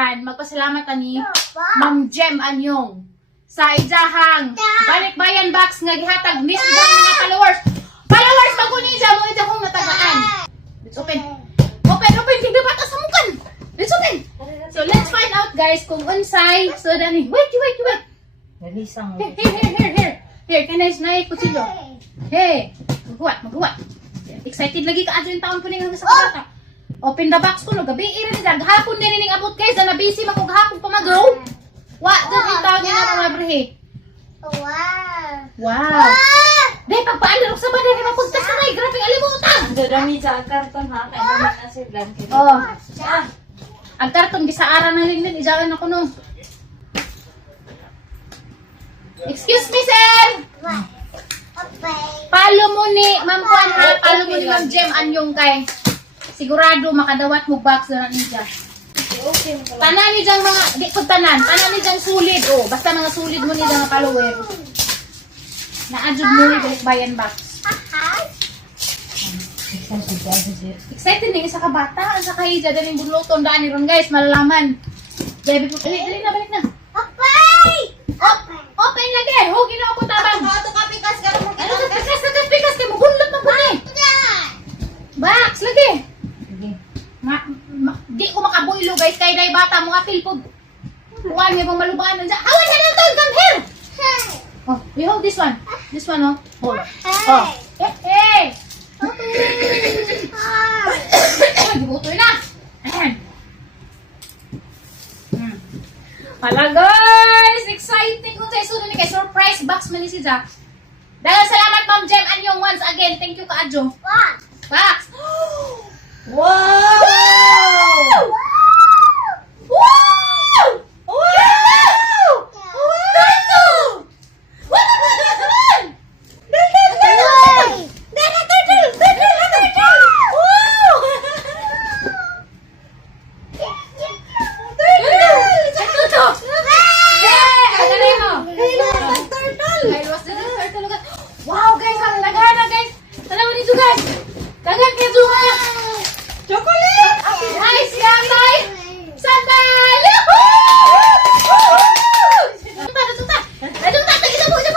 birthdayhan, magpasalamat ani Ma'am Jem Anyong sa ijahang balikbayan box nga gihatag ni sa mga followers. Followers maguni dyan mo ija kong natagaan. Let's open. Open, tigda bata sa mukan. Let's open. So let's find out guys kung unsay. So dani, wait. Nalisang. Here, kanay na kutsilyo. Hey, maghuwat. Excited lagi ka adyo yung taon po nga sa bata. Open the box ko no, gabi irin nila. Gahapon din ning abot guys, na busy mako gahapon pa mag-go. Doon yung taon niya na mga brehe. Wow. Dahil pagpaalala sa baday, kaya mapagtas na kayo. Grabe alimutan. Dadami sa karton ha. Kaya naman na si Blanket. Oh. Ang karton, gisaaran ng lingnin. Ijawan ako no. Excuse me, sir. Palo mo ni Ma'am Juan ha. Palo mo ni Ma'am Jem Anyong kay. Sigurado makadawat mo box na niya. Tanan ni diyang mga, di ko tanan ni diyang sulid. Oh, basta mga sulid mo ni diyang follower. Na-adjud mo ni balikbayan box. Excited ni isa ka bata. Ang sa kayo dyan yung budloton. Daan ni ron guys, malalaman. Baby po, dali na, balik na. Open lagi. Huwag na ako tabang. Ano ka pikas kay mo bunlot ng bunay. Box lagi. Di ko makabuilo guys kay day bata mo apil po. Kuwan niya pang malubaan nandiyan. Awan na lang to, come here. Oh, you hold this one. This one oh. Hold. Oh. Hey. Gibutoy na. Hala guys, exciting ko tayo sunod ni kay surprise box man ni si Jack. Dahil salamat Ma'am Jem Anyong once again. Thank you kaadyo. Box. Wow! Wow guys, ang lagana guys. Tanaw dito guys. Kagat kayo mga chocolate. Nice yatay. Sandal. Tunta. Jumbo.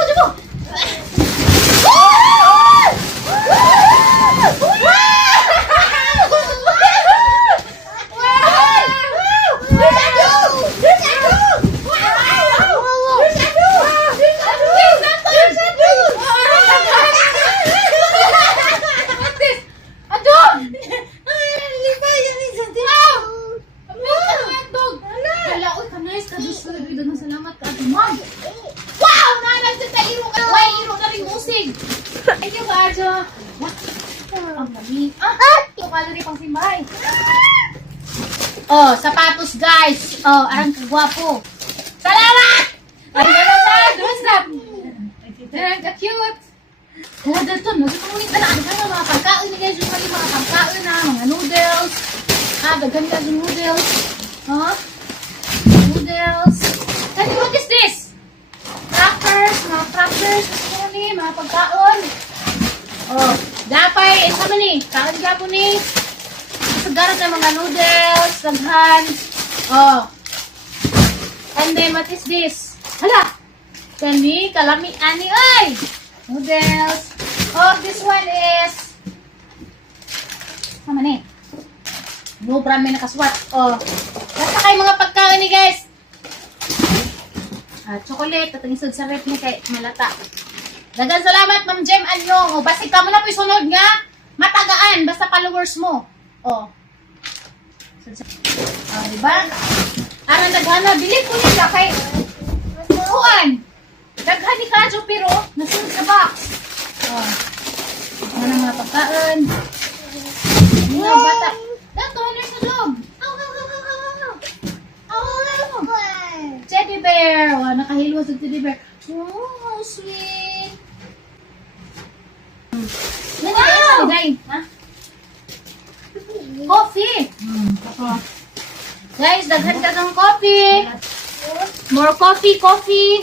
Salamat ka ato, Ma'am. Wow! Nalag sa iro ka. Why, iro na rin musig. Thank you, Kajo. Ang mami. Ito ka rin pang simbay. Oh, sapatos, guys. Oh, arang kagwapo. Salamat! Ang ganda. Dress-up. Ang ka-cute. Dala to. Nagsumunit na lang. Ano mga pagkain ni guys. Yung mga pagkain na. Mga noodles. Dagan ka yung noodles. Noodles. What is this? Crackers, mga crackers, mga pagkaon. Oh, dapay, isa man ni. Kaon ka po ni. Sagarap na mga noodles, daghan. Oh. And then, what is this? Hala! Kani, kalami, ani, ay! Noodles. Oh, this one is... Sama ni. No, brand may nakaswat. Oh. Basta kayo mga pagkaon ni guys. Chocolate, tatanisod sa rep ni kay malata. Dagan salamat Ma'am Jem Anyong. O, basig ka mo na po sunod nga. Matagaan, basta followers mo. O. Diba? Ara naghana, bili ko nila kay Kuan. Daghan ni Kajo pero nasunod sa box. O. Ano mga pagkaan. Mga bata. Dato, ano sa loob? Teddy bear. Oh, nakahilwa sa teddy bear. Oh, sweet. Wow! Coffee. Guys, daghan ka ng coffee. More coffee.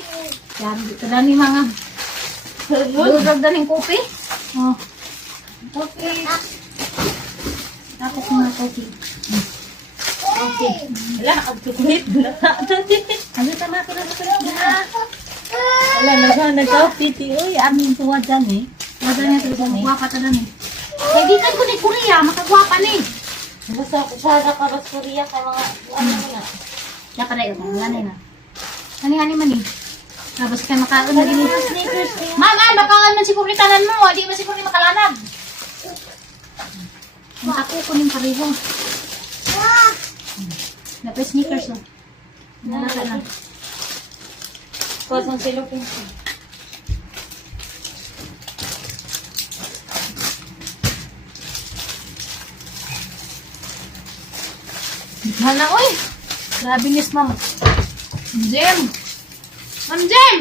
Yan, dito na ni mga durag na ng coffee. Oh. Coffee. Tapos mga coffee. Okay. Wala, ang chocolate. Ano tama ko na na? Wala, nagka-piti. Uy, aming tuwa dyan eh. Wala niya sa magwapa ta dami. Kaya di kan ko ni Korea, makagwapa ni. Basta sa Korea sa mga ano na. Ya pa dayo, ngani na. Hani man ni. Tapos kay makaon na din. Sneakers niya. Ma'am, bakalan man si kubritanan mo, di ba si kubri makalanag? Ang ako ko ning pareho. Dapat sneakers no. Nalala na. Kosong silupin. Hala, oy! Grabe nis, ma'am. Jem! Ma'am Jem!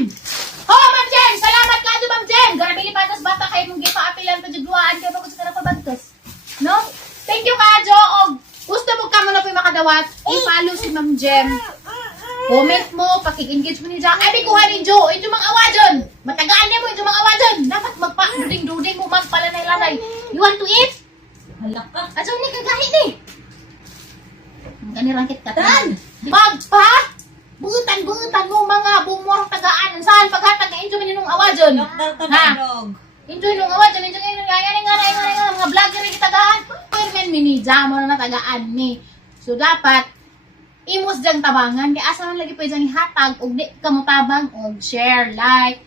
Oh, Ma'am Jem! Salamat ka Ma'am Jem! Grabe ni patas bata kayo mong gipa-apilan pa jugluan kayo bago sa kanang pabantos. No? Thank you Kadyo! Og gusto mo ka mo na po makadawat, i-follow si Ma'am Jem. Comment mo, pakik-engage mo ni Jack. Ay, di kuha ni Joe. Ito mga awajon. Matagaan niya mo ito mga awajon. Dapat magpa-duding-duding mo man pala na ilanay. You want to eat? Halak ka. Aso ni kagahit eh. Ang kanirangkit ka. Magpa! Buutan mo mga bumuang tagaan. Saan paghatag na enjoy mo nung awajon? Doktor ka Ha? na, dog. Enjoy nung awajon. Enjoy nung nga. Mga vlogger rin tagaan. Pero men, minidya mo na tagaan ni. So, dapat imos diyang tabangan. Kaya asa man lagi pwede diyang ihatag. O di ka mo tabang. O share, like.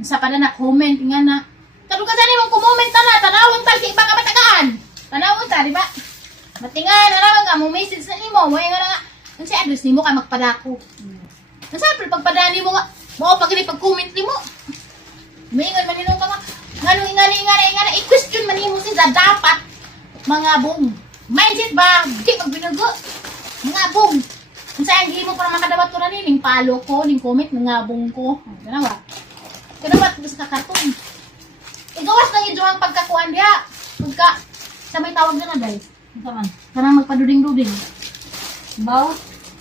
Sa pala na comment. Nga na. Kadugasan mo kumoment na na. Tanawang tal. Kaya baka matagaan. Tanawang ta, di ba? Matingan, narawang ka, mo message na nimo, mo nga nga, ang si address nimo ka magpadako. Ang siyempre, pagpadani mo nga, mo pag-comment nimo. Maingon man nino ka nga, ngano, i-question man nimo siya, dapat, mga bong. Mindset ba, di magbinago. Mga bong. Ang sayang, di mo para makadawat ko na ning palo ko, ning comment, mga bong ko. Gana ba? Kadawat, gusto ka karton. Igawas lang yung ang pagkakuan diya. Pagka, sa may tawag na guys. Ito man. Kanang magpaduding-duding. Baw,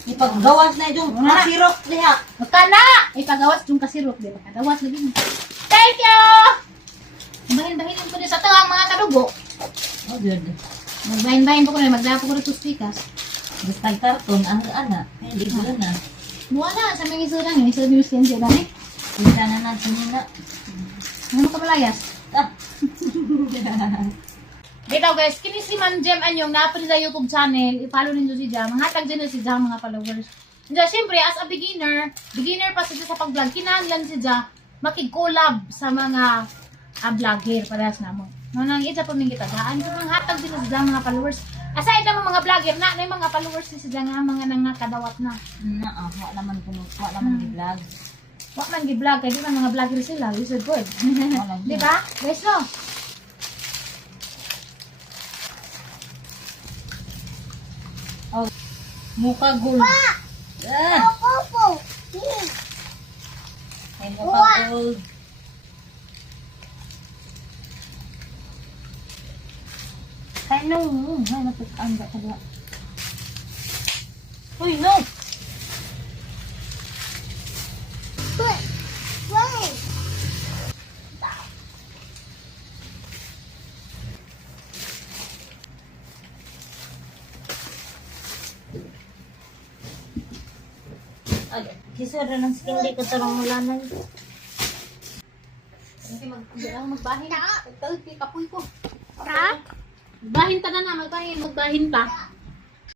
ipaggawas na yung Wala. masirok niya. Magkana! Ipagawas yung kasirok. Di ba? Kadawas lagi mo. Thank you! Bahin-bahinin ko din sa tawang mga kadugo. Oh, good. Magbahin-bahin po ko na. Maglapo ko rin sa stikas. Basta karton, ang ana. Eh, di ko na. Buwa na. Sa mga isurang. Yung isurang yung skin siya. Dami. Kita na natin yun na. Ano ka malayas? Ah. Dito guys, kini si Ma'am Jem Anyong napon sa YouTube channel. I-follow ninyo si Jam. Mga tag din na si Jam mga followers. Diya, syempre, as a beginner pa siya sa pag-vlog. Kinahanglan si Jam makig-collab sa mga vlogger parehas na mo. Nang isa po ming kitagaan. So, mga hatag din na si Jam mga followers. Aside naman mga vlogger na yung mga followers ni si Jam nga mga nang nakadawat na. Na, wala man i-vlog. Wak man gi-vlog, kaya di ba mga vlogger sila. We said good. Wala Di ba? Guys, no? Muka gold. Ah! Ay, muka gold. Kaya no. Ay, napikaan ba ka ba? Uy, no! Kisura ng skin di ko tarong mulanan. Magbahin. Pagtawid, kapoy ko. Ha? Magbahin ta na. Magbahin ta.